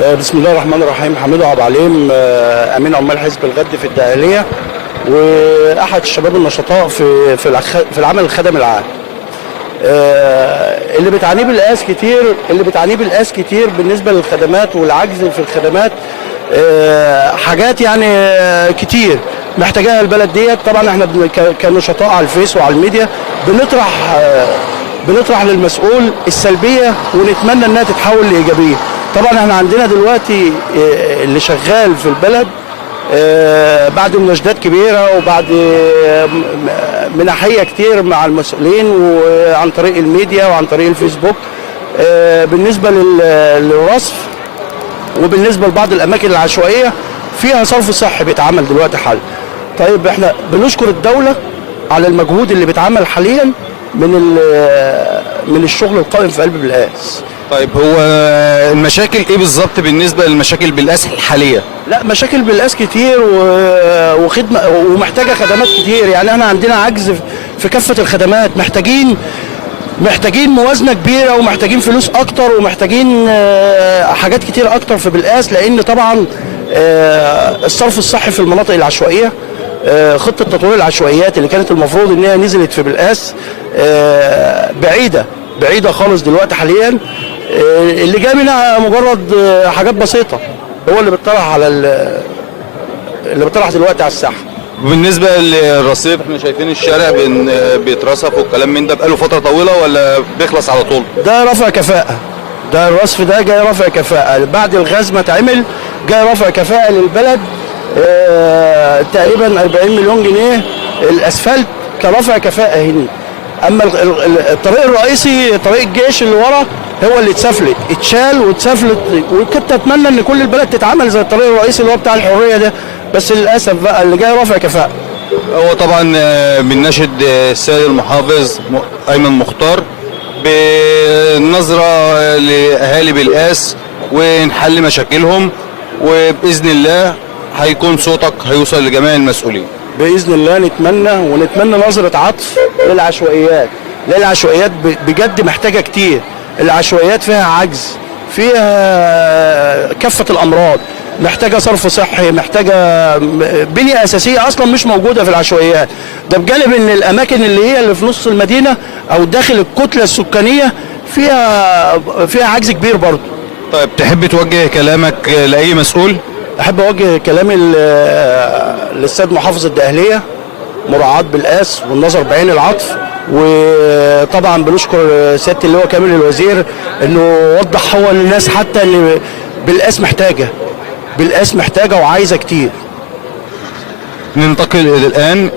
بسم الله الرحمن الرحيم. حميد عبد العليم، امين عمال حزب الغد في الدقهليه، واحد الشباب النشطاء في العمل الخدمي العام. اللي بتعانيه بالقاس كتير بالنسبه للخدمات والعجز في الخدمات. حاجات يعني كتير محتاجاها البلد ديت. طبعا احنا كنشطاء على الفيس وعلى الميديا بنطرح للمسؤول السلبيه ونتمنى انها تتحول لايجابيه. طبعا احنا عندنا دلوقتي اللي شغال في البلد بعد مناشدات كبيره وبعد مناحيه كتير مع المسؤولين وعن طريق الميديا وعن طريق الفيسبوك بالنسبه للرصف وبالنسبه لبعض الاماكن العشوائيه فيها صرف صحي بيتعمل دلوقتي حاليا. طيب احنا بنشكر الدوله على المجهود اللي بيتعمل حاليا من الشغل القائم في قلب بالقاس. طيب هو المشاكل ايه بالظبط بالنسبه للمشاكل بالقاس الحاليه؟ لا، مشاكل بالقاس كتير وخدمه ومحتاجه خدمات كتير. يعني احنا عندنا عجز في كافه الخدمات، محتاجين موازنه كبيره ومحتاجين فلوس اكتر ومحتاجين حاجات كتير اكتر في بالقاس، لان طبعا الصرف الصحي في المناطق العشوائيه، خطه تطوير العشوائيات اللي كانت المفروض ان هي نزلت في بالقاس بعيده خالص دلوقتي حاليا. اللي جاي منها مجرد حاجات بسيطه هو اللي بيطرح دلوقتي على الساحه. بالنسبه للرصيف احنا شايفين الشارع بيترصف والكلام من ده بقاله فتره طويله ولا بيخلص على طول؟ ده رفع كفاءه، ده الرصف ده جاي رفع كفاءه بعد الغاز ما اتعمل، جاي رفع كفاءه للبلد. تقريبا 40 مليون جنيه الاسفلت كرفع كفاءه هنا. اما الطريق الرئيسي طريق الجيش اللي ورا هو اللي اتشال واتسفلت، وكنت اتمنى ان كل البلد تتعمل زي الطريق الرئيسي اللي هو بتاع الحريه ده، بس للاسف بقى اللي جاي رافع كفاءه. هو طبعا بنناشد السيد المحافظ ايمن مختار بالنظره لاهالي بالقاس ونحل مشاكلهم، وباذن الله هيكون صوتك هيوصل لجميع المسؤولين. باذن الله نتمنى نظره عطف للعشوائيات بجد محتاجه كتير. العشوائيات فيها عجز، فيها كافه الامراض، محتاجه صرف صحي، محتاجه بنيه اساسيه اصلا مش موجوده في العشوائيات. ده بجانب ان الاماكن اللي في نص المدينه او داخل الكتله السكانيه فيها عجز كبير برضه. طيب تحب توجه كلامك لاي مسؤول؟ احب اوجه كلامي للسيد محافظ الدقهليه، مراعاه بالقاس والنظر بعين العطف. وطبعا بنشكر سياده اللواء كامل الوزير انه وضح هو للناس حتى ان بالقاس محتاجه وعايزه كتير. ننتقل الان